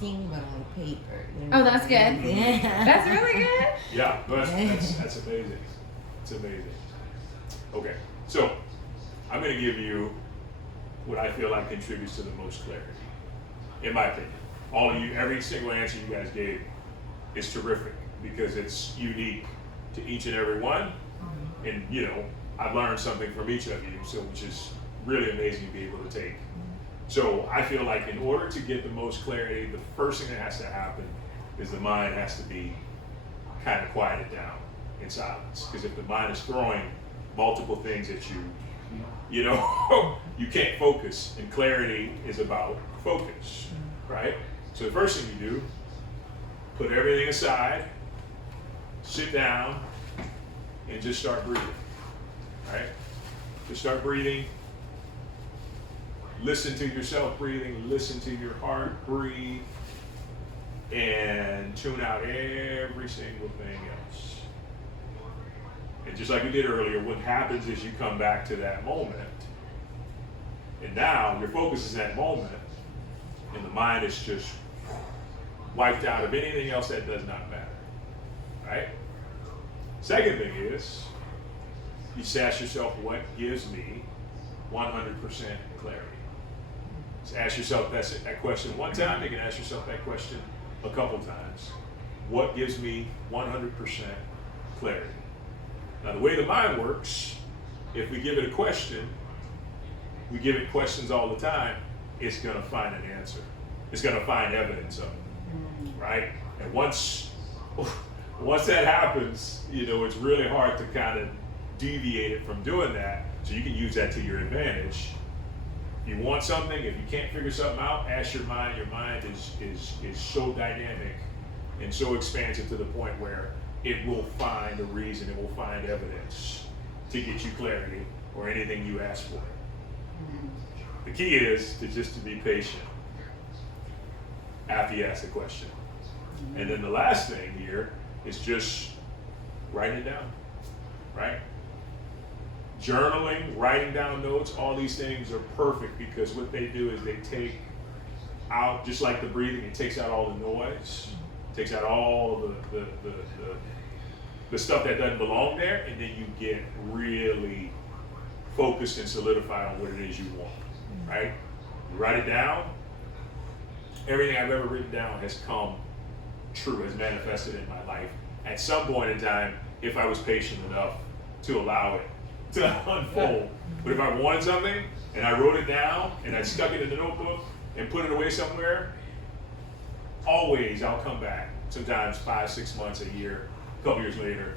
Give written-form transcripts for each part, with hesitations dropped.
thing, but on paper. Oh, that's good. Yeah. That's really good. Yeah, no, that's amazing. It's amazing. Okay, so I'm going to give you what I feel like contributes to the most clarity, in my opinion. All of you, every single answer you guys gave is terrific because it's unique to each and every one. And, you know, I've learned something from each of you, so which is really amazing to be able to take. So I feel like in order to get the most clarity, the first thing that has to happen is the mind has to be kind of quieted down in silence. Because if the mind is throwing multiple things at you, you know, you can't focus. And clarity is about focus, right? So the first thing you do, put everything aside, sit down, and just start breathing, right? Just start breathing. Listen to yourself breathing, listen to your heart breathe, and tune out every single thing else. And just like we did earlier, what happens is you come back to that moment, and now your focus is that moment, and the mind is just wiped out of anything else that does not matter, right? Second thing is, you just ask yourself, what gives me 100% clarity? So ask yourself that question one time. You can ask yourself that question a couple times. What gives me 100% clarity? Now, the way the mind works, if we give it a question, we give it questions all the time, it's going to find an answer. It's going to find evidence of it, right? And once that happens, you know, it's really hard to kind of deviate it from doing that. So you can use that to your advantage. If you want something, if you can't figure something out, ask your mind. Your mind is so dynamic and so expansive to the point where it will find a reason, it will find evidence to get you clarity or anything you ask for. The key is to be patient after you ask the question. And then the last thing here is just writing it down, right? Journaling, writing down notes, all these things are perfect because what they do is they take out, just like the breathing, it takes out all the noise, takes out all the stuff that doesn't belong there, and then you get really focused and solidified on what it is you want, right? You write it down. Everything I've ever written down has come true, has manifested in my life at some point in time if I was patient enough to allow it to unfold. But if I wanted something and I wrote it down and I stuck it in the notebook and put it away somewhere, always I'll come back, sometimes 5, 6 months, a year, a couple years later.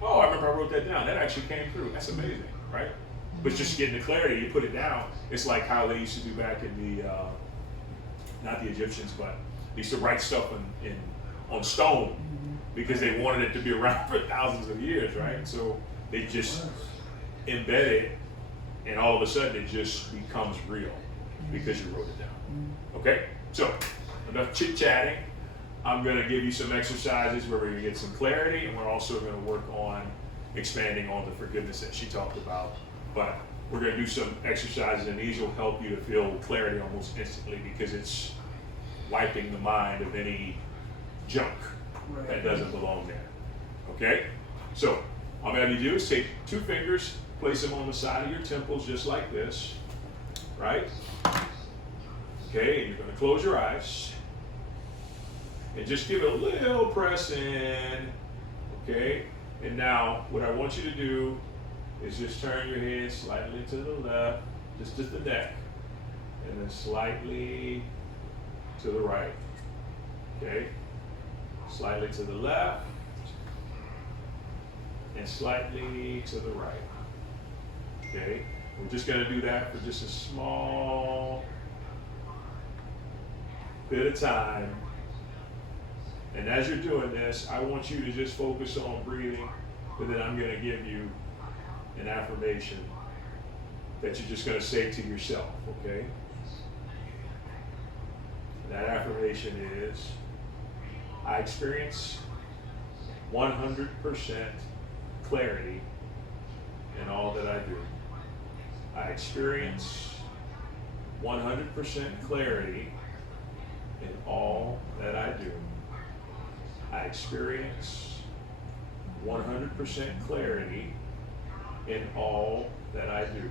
Oh, I remember I wrote that down. That actually came through. That's amazing, right? But just getting the clarity, you put it down. It's like how they used to do back in the, not the Egyptians, but they used to write stuff on stone because they wanted it to be around for thousands of years, right? So they just embed it, and all of a sudden it just becomes real because you wrote it down. Okay? So, enough chit-chatting. I'm going to give you some exercises where we're going to get some clarity, and we're also going to work on expanding on the forgiveness that she talked about. But we're going to do some exercises, and these will help you to feel clarity almost instantly because it's wiping the mind of any junk that doesn't belong there. Okay? So, all I'm going to have you do is take 2 fingers, place them on the side of your temples just like this, right? Okay, and you're going to close your eyes and just give it a little press in, okay? And now, what I want you to do is just turn your head slightly to the left, just the neck, and then slightly to the right, okay? Slightly to the left, and slightly to the right, okay? We're just gonna do that for just a small bit of time. And as you're doing this, I want you to just focus on breathing, but then I'm gonna give you an affirmation that you're just gonna say to yourself, okay? That affirmation is, I experience 100% clarity in all that I do. I experience 100% clarity in all that I do. I experience 100% clarity in all that I do.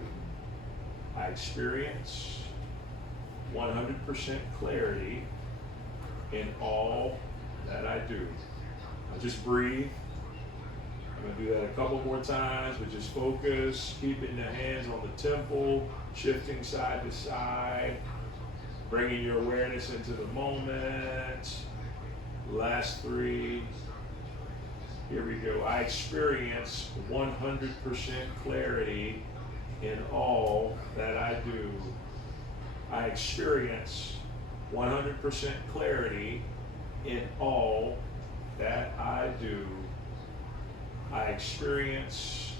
I experience 100% clarity in all that I do. Now just breathe. I'm going to do that a couple more times, but just focus, keeping the hands on the temple, shifting side to side, bringing your awareness into the moment. Last 3. Here we go. I experience 100% clarity in all that I do. I experience 100% clarity in all that I do. I experience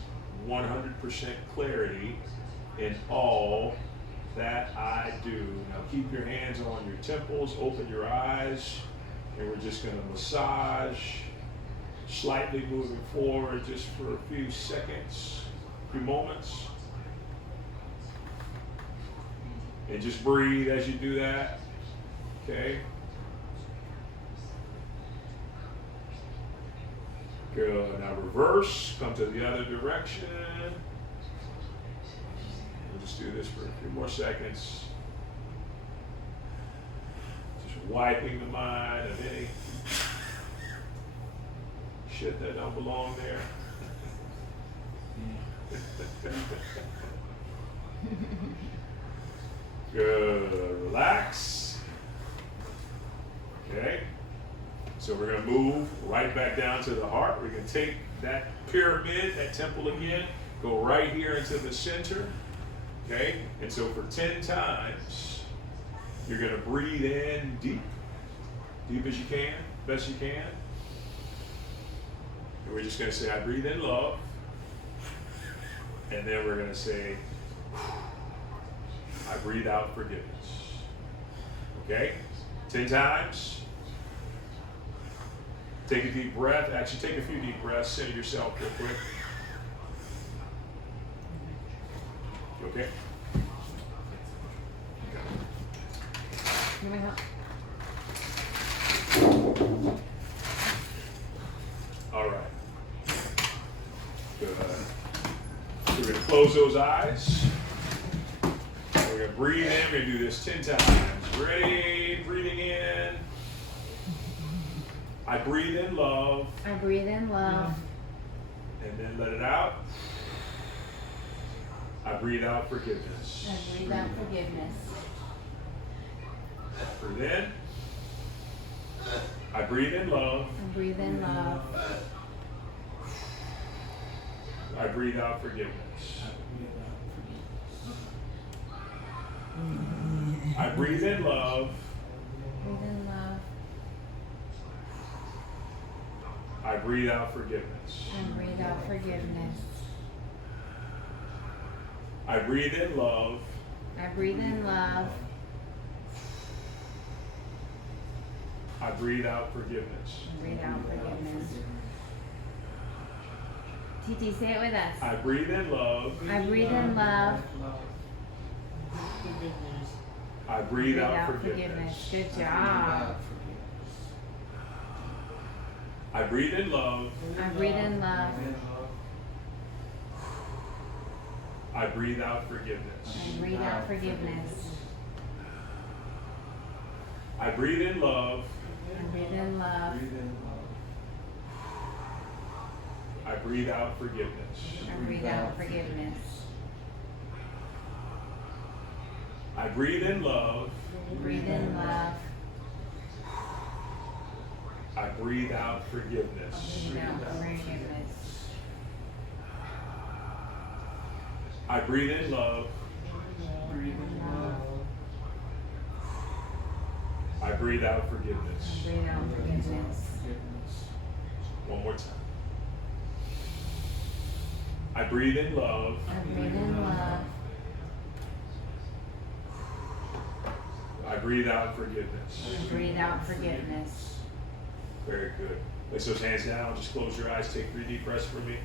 100% clarity in all that I do. Now keep your hands on your temples, open your eyes, and we're just going to massage, slightly moving forward just for a few seconds, a few moments. And just breathe as you do that, okay? Good. Now reverse, come to the other direction. We'll just do this for a few more seconds. Just wiping the mind of any shit that don't belong there. Good. Relax. Okay. So we're going to move right back down to the heart. We're going to take that pyramid, that temple again, go right here into the center. Okay. And so for 10 times, you're going to breathe in deep, deep as you can, best you can. And we're just going to say, I breathe in love. And then we're going to say, I breathe out forgiveness. Okay? 10 times. Take a deep breath. Actually, take a few deep breaths. Center yourself real quick. You okay? Need my help? All right. Good. So we're going to close those eyes. We're going to breathe in. We're going to do this 10 times. Ready? Breathing in. I breathe in love. I breathe in love. And then let it out. I breathe out forgiveness. I breathe out forgiveness. Breathe in. I breathe in love. I breathe in love. I breathe out forgiveness. I breathe in love. Breathe in love. I breathe out forgiveness. I breathe out forgiveness. I breathe in love. I breathe in love. I breathe out forgiveness. I breathe out forgiveness. TT, say it with us. I breathe in love. I breathe in love. I breathe out forgiveness. Good job. I breathe in love. I breathe in love. I breathe out forgiveness. I breathe out forgiveness. I breathe in love. I breathe in love. I breathe out forgiveness. I breathe out forgiveness. I breathe in love. Breathe in love. I breathe out forgiveness. Breathe out forgiveness. I breathe in love. Breathe in love. I breathe out forgiveness. Breathe out forgiveness. One more time. I breathe in love. I breathe in love. I breathe out forgiveness. I breathe out forgiveness. Very good. Place those hands down. Just close your eyes. Take 3 deep breaths for me.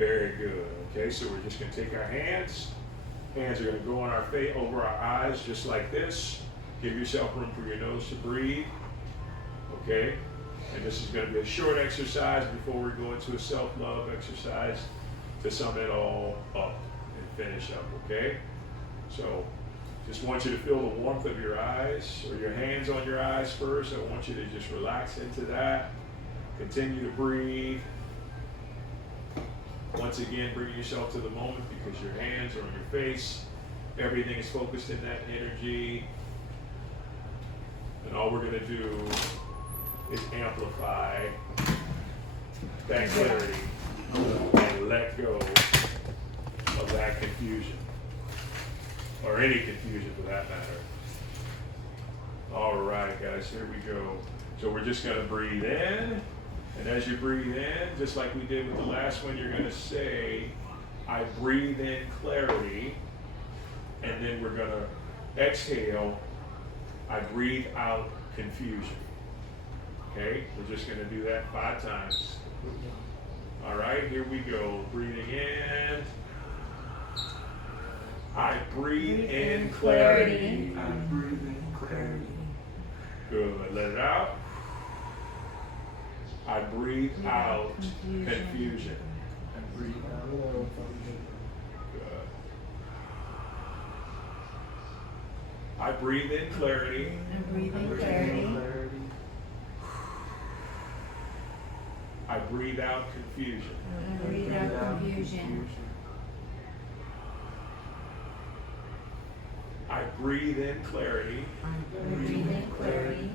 Very good. Okay, so we're just going to take our hands. Hands are going to go on our face, over our eyes, just like this. Give yourself room for your nose to breathe. Okay, and this is going to be a short exercise before we go into a self-love exercise to sum it all up and finish up. Okay, so just want you to feel the warmth of your eyes or your hands on your eyes first. I want you to just relax into that. Continue to breathe. Once again, bring yourself to the moment because your hands are on your face. Everything is focused in that energy. And all we're going to do is amplify that clarity and let go of that confusion. Or any confusion for that matter. All right, guys, here we go. So we're just going to breathe in. And as you breathe in, just like we did with the last one, you're going to say, I breathe in clarity. And then we're going to exhale, I breathe out confusion. Okay, we're just going to do that 5 times. All right, here we go. Breathing in. I breathe in clarity. I breathe in clarity. Good. Let it out. I breathe out confusion. I breathe out confusion. Good. I breathe in clarity. I breathe I in breathe clarity. in clarity. I breathe out confusion. I breathe out confusion. I breathe in clarity. I breathe in clarity.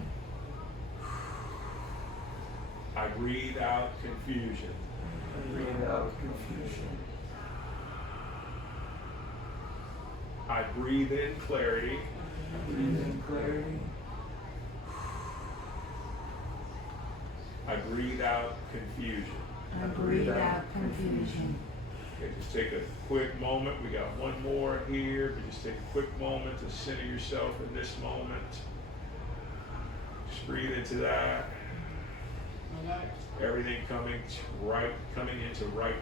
I breathe out confusion. I breathe out confusion. I breathe in clarity. I breathe in clarity. I breathe out confusion. I breathe out confusion. Okay, just take a quick moment. We got one more here, but just take a quick moment to center yourself in this moment. Just breathe into that. Everything coming into right